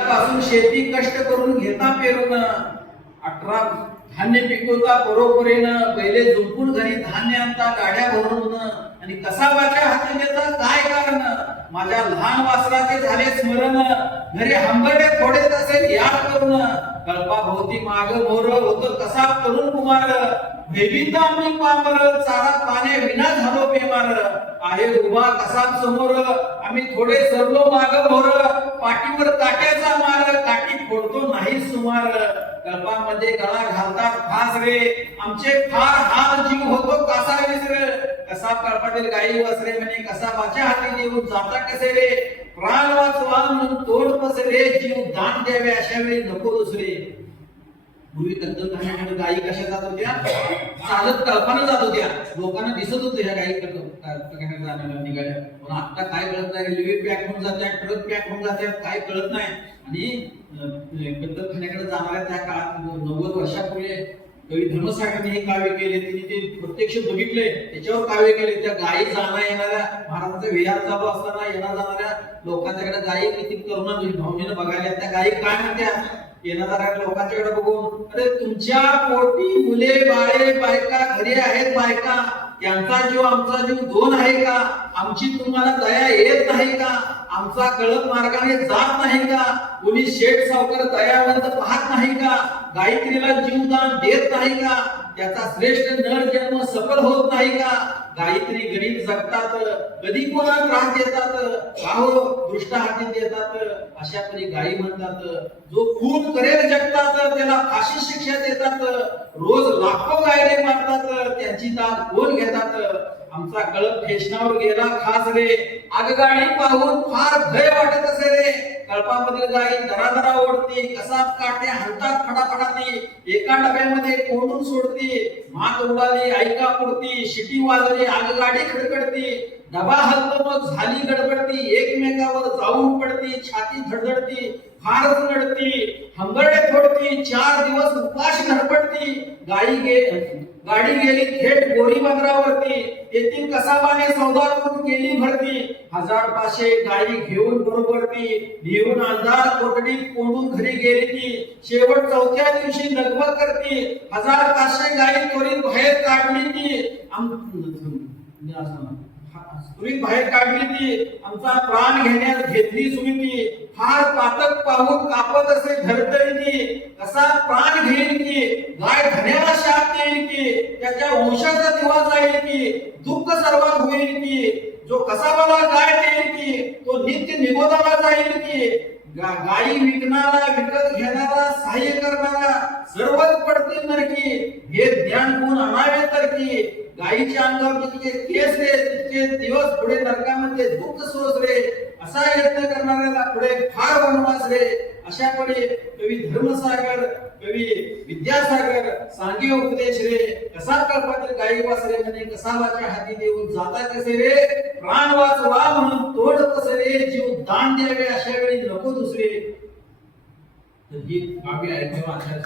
शेतापासून शेती कष्ट करून घेता पेरून 18 धान्य पिकवता बरोबरीनं बैले झुंपून घरी धान्य आणता गाड्या भरून आणि कसाबाच्या हाती देता काय कारण माझ्या लहान वासराचे झाले स्मरण घरी हंबरडे थोडेच असेल याद करून कळपा भोवती माग मोर होत कसा तरुण कुमार भयभीत आम्ही पामर चारा पाने विना झालो बेमार आहे उभा कसा समोर आम्ही थोडे सरलो माग मोर पाठीवर काट्याचा मार काठी फोडतो नाही सुमार कल्पामध्ये गळा घालतात फास रे आमचे फार हाल जीव होतो कसा विसर कसा कळपातील गाई वसरे म्हणे कसा माझ्या हाती देऊन जाता कसे रे प्राण वाचवा म्हणून तोड पसरे जीव दान द्यावे अशा वेळी नको दुसरे पूर्वी कत्तलखान्याकडे गायी कशा जात होत्या चालत कल्पना जात होत्या लोकांना दिसत होतं ह्या गायी कत्तलखान्यात जाणाऱ्या निघाल्या पण आता काय कळत नाही रेल्वे पॅक होऊन जात्या ट्रक पॅक होऊन जात्या काय कळत नाही आणि कत्तलखान्याकडे जाणाऱ्या त्या काळात 90 वर्षापूर्वी कवी धर्मसागरने हे काव्य केले त्यांनी ते प्रत्यक्ष बघितले त्याच्यावर काव्य केले त्या गायी जाणं येणाऱ्या महाराजांचा विहार चालू असताना येणार जाणाऱ्या लोकांच्याकडे गायी किती करुणा भावनेनं बघायला त्या गायी काय म्हणत्या येणाऱ्या लोकांच्याकडे बघून अरे तुमच्या पोटी मुले बाळे बायका घरी आहेत बायका त्यांचा जीव आमचा जीव दोन आहे का आमची तुम्हाला दया येत नाही का आमचा कळप मार्गाने जात नाही का कोणी शेठ सावकार दयावंत पाहत नाही का गायत्रीला जीवदान देत नाही का त्याचा श्रेष्ठ नर जन्म सफल होत नाही का गायत्री गरीब जगतात कधी कोणाला त्रास देतात काहो दृष्ट हाती देतात अशा परी गायी म्हणतात जो खून करेल जगतात त्याला फाशी शिक्षा देतात रोज लाखो गायरे मारतात त्यांची दाद कोण घेतात आमचा कळप ठेशनावर गेला खास रे आगगाडी पाहून फार भय वाटत असे रे कळपामधील गायी दरादरा ओढते कसा काटे हातात फडाफडाती एका डब्यामध्ये कोंडून सोडते मात उडाली ऐका पुरती शिटी वाजली आगगाडी खडखडती डबा हलतो मग झाली गडबडती एकमेकावर जाऊन पडती छाती धडधडती फारच लढती हंबरडे फोडती 4 दिवस उपाशी धडपडती गाडी गेली थेट गोरी बंदरावरती येथील कसाबाने सौदा करून गेली भरती 1500 गायी घेऊन बरोबरती नेऊन अंधार कोठडीत कोंडून घरी गेली ती शेवट चौथ्या दिवशी लगबग करती 1500 गायी त्वरित बाहेर काढली ती बाहेर काढली ती आमचा प्राण घेण्यास घेतली सुमिती फार पातक पाहून कापत असे धडधडी ती कसा प्राण घेईल की गाय धन्याला शाप देईल की त्याच्या वंशाचा दिवा जाईल की दुःख सर्वात होईल की जो कसाबाला गाय देईल की तो नित्य निगोदाला जाईल की गायी विकणारा विकत घेणारा सहाय्य करणारा सर्वच पडतील नरकी हे ज्ञान गुण आणावे तर की गायीच्या अंगावर तिचे केस रे तिचे दिवस पुढे नरकामध्ये दुःख सोस रे असा यत्न करणाऱ्याला पुढे फार वनवास रे अशा पडे कवी धर्मसागर कवी विद्यासागर सांगे उपदेश रे कसा कल्पातील गायी वासरे म्हणे कसाबाच्या हाती देऊन जाता कसे रे प्राण वाचवा म्हणून तोड कसे रे जीव दान द्यावे अशा वेळी नको दुसरे तर ही काव्य ऐकवा अशा